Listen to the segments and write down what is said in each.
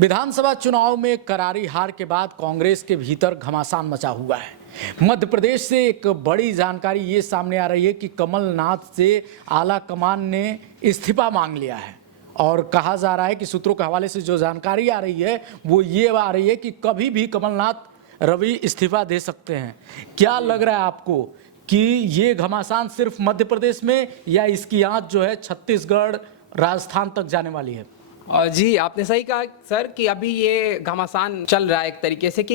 विधानसभा चुनाव में करारी हार के बाद कांग्रेस के भीतर घमासान मचा हुआ है। मध्य प्रदेश से एक बड़ी जानकारी ये सामने आ रही है कि कमलनाथ से आला कमान ने इस्तीफा मांग लिया है और कहा जा रहा है कि सूत्रों के हवाले से जो जानकारी आ रही है वो ये आ रही है कि कभी भी कमलनाथ रवि इस्तीफा दे सकते हैं। क्या लग रहा है आपको कि ये घमासान सिर्फ मध्य प्रदेश में या इसकी आंच जो है छत्तीसगढ़ राजस्थान तक जाने वाली है? जी, आपने सही कहा सर कि अभी ये घमासान चल रहा है एक तरीके से कि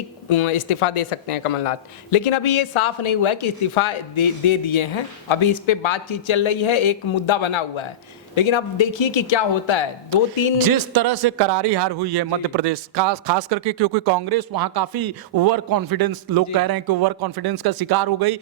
इस्तीफा दे सकते हैं कमलनाथ, लेकिन अभी ये साफ नहीं हुआ है कि इस्तीफा दे दिए हैं। अभी इस पे बातचीत चल रही है, एक मुद्दा बना हुआ है, लेकिन अब देखिए कि क्या होता है। 2-3 जिस तरह से करारी हार हुई है मध्य प्रदेश खास करके क्योंकि कांग्रेस वहां काफी ओवर कॉन्फिडेंस, लोग कह रहे हैं कि ओवर कॉन्फिडेंस का शिकार हो गई।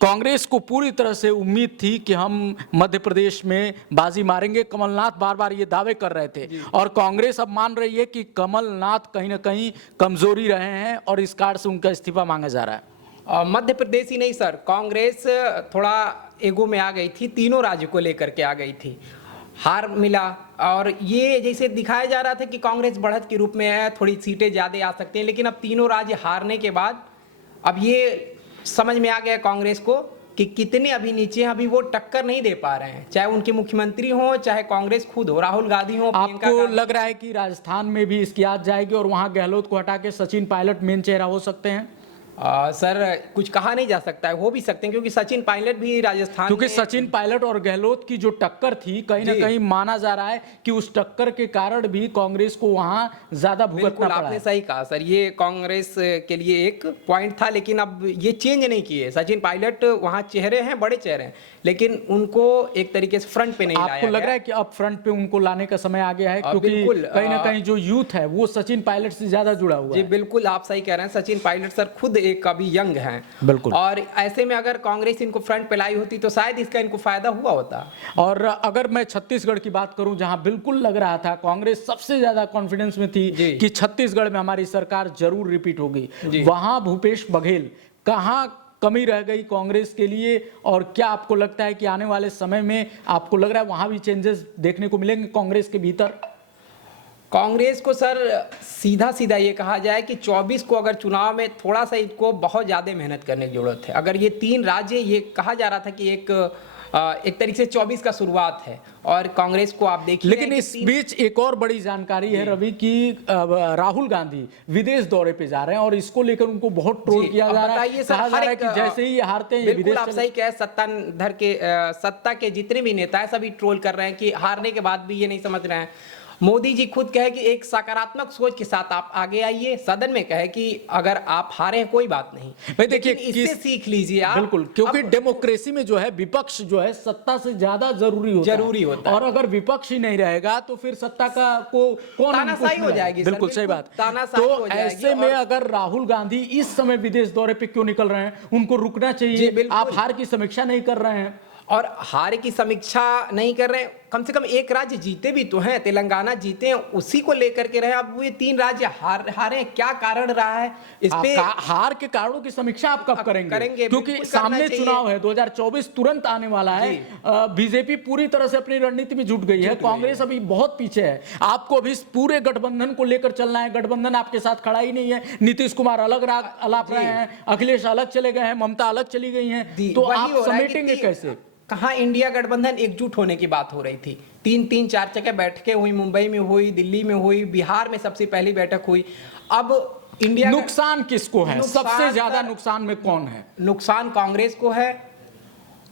कांग्रेस को पूरी तरह से उम्मीद थी कि हम मध्य प्रदेश में बाजी मारेंगे। कमलनाथ बार बार ये दावे कर रहे थे और कांग्रेस अब मान रही है कि कमलनाथ कहीं ना कहीं कमजोरी रहे हैं और इस कारण से उनका इस्तीफा मांगा जा रहा है। मध्य प्रदेश ही नहीं सर, कांग्रेस थोड़ा एगो में आ गई थी, तीनों राज्य को लेकर के आ गई थी। हार मिला और ये जैसे दिखाया जा रहा था कि कांग्रेस बढ़त के रूप में है, थोड़ी सीटें ज़्यादा आ सकती हैं, लेकिन अब तीनों राज्य हारने के बाद अब ये समझ में आ गया कांग्रेस को कि कितने अभी नीचे हैं, अभी वो टक्कर नहीं दे पा रहे हैं, चाहे उनके मुख्यमंत्री हो, चाहे कांग्रेस खुद हो, राहुल गांधी हो। आपको लग रहा है कि राजस्थान में भी इसकी आंच जाएगी और वहां गहलोत को हटा के सचिन पायलट मेन चेहरा हो सकते हैं? सर कुछ कहा नहीं जा सकता है, हो भी सकते हैं क्योंकि सचिन पायलट भी राजस्थान क्योंकि सचिन पायलट और गहलोत की जो टक्कर थी कहीं ना कहीं माना जा रहा है कि उस टक्कर के कारण भी कांग्रेस को वहां ज्यादा भुगतना पड़ा। आपने सही कहा सर, ये कांग्रेस के लिए एक पॉइंट था, लेकिन अब ये चेंज नहीं किए। सचिन पायलट वहां चेहरे हैं, बड़े चेहरे हैं, लेकिन उनको एक तरीके से फ्रंट पे नहीं लाया। आपको लग रहा है कि अब फ्रंट पे उनको लाने का समय आ गया है क्योंकि कहीं ना कहीं जो यूथ है वो सचिन पायलट से ज्यादा जुड़ा हुआ है? जी बिल्कुल, आप सही कह रहे हैं। सचिन पायलट सर खुद एक अभी यंग हैं, बिल्कुल, और ऐसे में अगर कांग्रेस इनको फ्रंट पे लाई होती तो शायद इसका इनको फायदा हुआ होता। और अगर मैं छत्तीसगढ़ की बात करूं जहां बिल्कुल लग रहा था कांग्रेस सबसे ज्यादा कॉन्फिडेंस में थी कि छत्तीसगढ़ में हमारी सरकार जरूर रिपीट होगी, वहां भूपेश बघेल कहां कमी रह गई कांग्रेस के लिए? और क्या आपको लगता है कि आने वाले समय में आपको लग रहा है वहां भी चेंजेस देखने को मिलेंगे कांग्रेस के भीतर? कांग्रेस को सर सीधा सीधा ये कहा जाए कि 24 को अगर चुनाव में थोड़ा सा इनको बहुत ज़्यादा मेहनत करने की जरूरत है। अगर ये 3 राज्य, ये कहा जा रहा था कि एक तरीके से 24 का शुरुआत है और कांग्रेस को आप देखिए। लेकिन इस बीच एक और बड़ी जानकारी है रवि की राहुल गांधी विदेश दौरे पे जा रहे हैं और इसको लेकर उनको बहुत ट्रोल किया जा रहा है। कहा जा रहा है कि जैसे ही हारते हैं बिल्कुल आप सही कहे, सत्ता के जितने भी नेता हैं सभी ट्रोल कर रहे हैं कि हारने के बाद भी ये नहीं समझ रहे हैं। मोदी जी खुद कहे कि एक सकारात्मक सोच के साथ आप आगे आइए, सदन में कहे कि अगर आप हारे हैं कोई बात नहीं, भाई देखिए इससे सीख लीजिए आप। बिल्कुल, क्योंकि डेमोक्रेसी में जो है विपक्ष जो है सत्ता से ज्यादा जरूरी होता है और अगर विपक्ष ही नहीं रहेगा तो फिर सत्ता का कौन तानाशाही हो जाएगी। बिल्कुल सही बात। तो ऐसे में अगर राहुल गांधी इस समय विदेश दौरे पे क्यों निकल रहे हैं? उनको रुकना चाहिए। आप हार की समीक्षा नहीं कर रहे हैं और हार की समीक्षा नहीं कर रहे हैं, कम से कम एक राज्य जीते भी तो हैं, तेलंगाना जीते हैं, उसी को लेकर के रहे। अब ये 3 राज्य हारे, क्या कारण रहा है इस पे? हार के कारणों की समीक्षा आप कब करेंगे? क्योंकि सामने चुनाव है, 2024 तुरंत आने वाला है। बीजेपी पूरी तरह से अपनी रणनीति में जुट गई है, कांग्रेस अभी बहुत पीछे है। आपको अभी पूरे गठबंधन को लेकर चलना है। गठबंधन आपके साथ खड़ा ही नहीं है। नीतीश कुमार अलग अलाप रहे हैं, अखिलेश अलग चले गए हैं, ममता अलग चली गई हैं, तो आप समेटेंगे कैसे? कहाँ इंडिया गठबंधन एकजुट होने की बात हो रही थी। 3-4 जगह बैठकें हुई, मुंबई में हुई, दिल्ली में हुई, बिहार में सबसे पहली बैठक हुई। अब इंडिया नुकसान किसको है? सबसे ज्यादा नुकसान में कौन है? नुकसान कांग्रेस को है,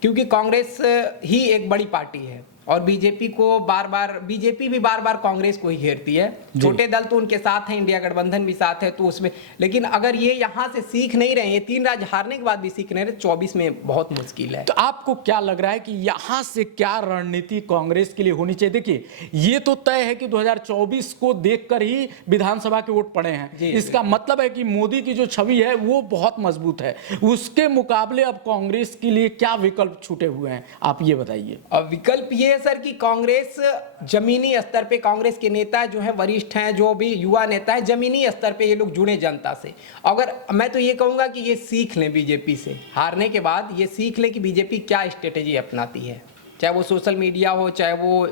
क्योंकि कांग्रेस ही एक बड़ी पार्टी है और बीजेपी भी बार बार कांग्रेस को ही घेरती है। छोटे दल तो उनके साथ हैं, इंडिया गठबंधन भी साथ है, तो उसमें लेकिन अगर ये यहाँ से सीख नहीं रहे, ये 3 राज्य हारने के बाद भी सीख नहीं रहे, 24 में बहुत मुश्किल है। तो आपको क्या लग रहा है कि यहाँ से क्या रणनीति कांग्रेस के लिए होनी चाहिए? देखिए, ये तो तय है कि 2024 को देखकर ही विधानसभा के वोट पड़े हैं। इसका मतलब है कि मोदी की जो छवि है वो बहुत मजबूत है। उसके मुकाबले अब कांग्रेस के लिए क्या विकल्प छूटे हुए हैं, आप ये बताइए। अब विकल्प ये है सर कि कांग्रेस जमीनी स्तर पे, कांग्रेस के नेता जो है वरिष्ठ हैं, जो भी युवा नेता है, जमीनी स्तर पे ये लोग जुड़े जनता से। अगर मैं तो ये कहूंगा कि ये सीख लें बीजेपी से, हारने के बाद ये सीख लें कि बीजेपी क्या स्ट्रेटेजी अपनाती है। चाहे वो सोशल मीडिया हो, चाहे वो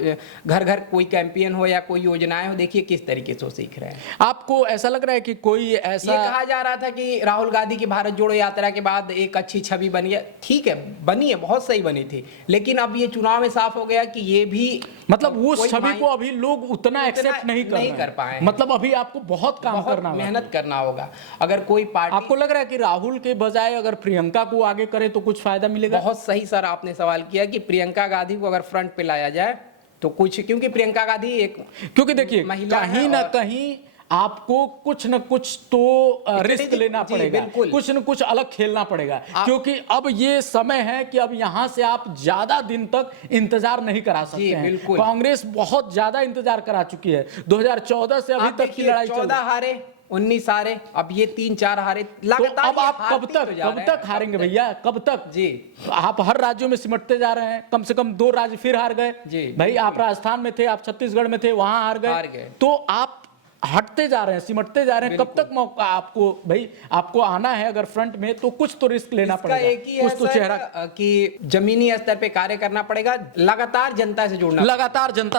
घर घर कोई कैंपेन हो या कोई योजनाएं हो, देखिए किस तरीके से वो सीख रहे हैं। आपको ऐसा लग रहा है कि कोई ऐसा ये कहा जा रहा था कि राहुल गांधी की भारत जोड़ो यात्रा के बाद एक अच्छी छवि बनी है, ठीक है बनी है, बहुत सही बनी थी, लेकिन अब ये चुनाव में साफ हो गया कि ये भी मतलब वो कोई छवि को अभी लोग उतना एक्सेप्ट नहीं कर पाए हैं। मतलब अभी आपको बहुत काम करना होगा, मेहनत करना होगा। अगर कोई पार्टी, आपको लग रहा है कि राहुल के बजाय अगर प्रियंका को आगे करे तो कुछ फायदा मिलेगा? बहुत सही सर आपने सवाल किया कि प्रियंका गांधी को अगर फ्रंट पे लाया जाए तो कुछ, क्योंकि प्रियंका गांधी एक, क्योंकि देखिए महिला कहीं ना कहीं आपको कुछ न कुछ तो रिस्क लेना जी, पड़ेगा, बिल्कुल। कुछ न कुछ अलग खेलना पड़ेगा, क्योंकि अब ये समय है कि अब यहां से आप ज्यादा दिन तक इंतजार नहीं करा सकते हैं। बिल्कुल। कांग्रेस बहुत ज्यादा इंतजार करा चुकी है, 2014 से अभी तक की लड़ाई चल रही 14 हारे, 19 हारे, अब ये 3-4 हारे तो लगातार। अब आप कब तक हारेंगे भैया, कब तक? जी आप हर राज्यों में सिमटते जा रहे हैं, कम से कम 2 राज्य फिर हार गए जी, भाई। आप राजस्थान में थे, आप छत्तीसगढ़ में थे, वहां हार गए, तो आप हटते जा रहे हैं, सिमटते जा रहे हैं। कब तक मौका आपको भाई, आपको आना है अगर फ्रंट में तो कुछ तो रिस्क लेना पड़ेगा, एक ही है कुछ तो चेहरा कि जमीनी स्तर पे कार्य करना पड़ेगा, लगातार जनता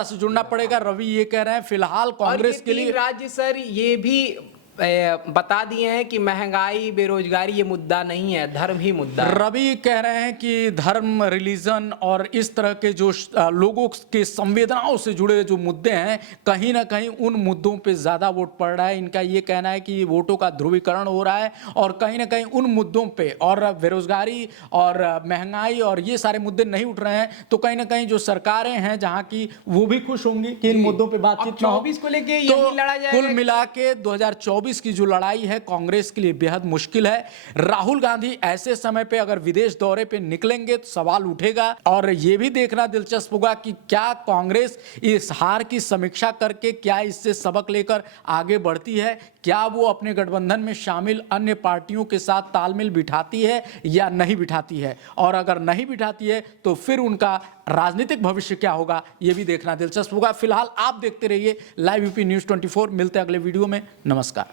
से जुड़ना पड़ेगा। रवि ये कह रहे हैं फिलहाल कांग्रेस के लिए राज्य सर ये भी बता दिए हैं कि महंगाई, बेरोजगारी ये मुद्दा नहीं है, धर्म ही मुद्दा है। रवि कह रहे हैं कि धर्म, रिलीजन और इस तरह के जो लोगों के संवेदनाओं से जुड़े जो मुद्दे हैं, कहीं ना कहीं उन मुद्दों पे ज्यादा वोट पड़ रहा है। इनका ये कहना है कि वोटों का ध्रुवीकरण हो रहा है और कहीं ना कहीं उन मुद्दों पे, और बेरोजगारी और महंगाई और ये सारे मुद्दे नहीं उठ रहे हैं, तो कहीं ना कहीं जो सरकारें हैं जहां की, वो भी खुश होंगी कि इन मुद्दों पे बातचीत ना हो। 24 को लेके तो यही लड़ा जाएगा। कुल मिला के 2024 की जो लड़ाई है कांग्रेस के लिए बेहद मुश्किल है। राहुल गांधी ऐसे समय पे अगर विदेश दौरे पे निकलेंगे तो सवाल उठेगा, और यह भी देखना दिलचस्प होगा कि क्या कांग्रेस इस हार की समीक्षा करके क्या इससे सबक लेकर आगे बढ़ती है, क्या वो अपने गठबंधन में शामिल अन्य पार्टियों के साथ तालमेल बिठाती है या नहीं बिठाती है, और अगर नहीं बिठाती है तो फिर उनका राजनीतिक भविष्य क्या होगा, यह भी देखना दिलचस्प होगा। फिलहाल आप देखते रहिए लाइव यूपी न्यूज़ 24। मिलते हैं अगले वीडियो में। नमस्कार।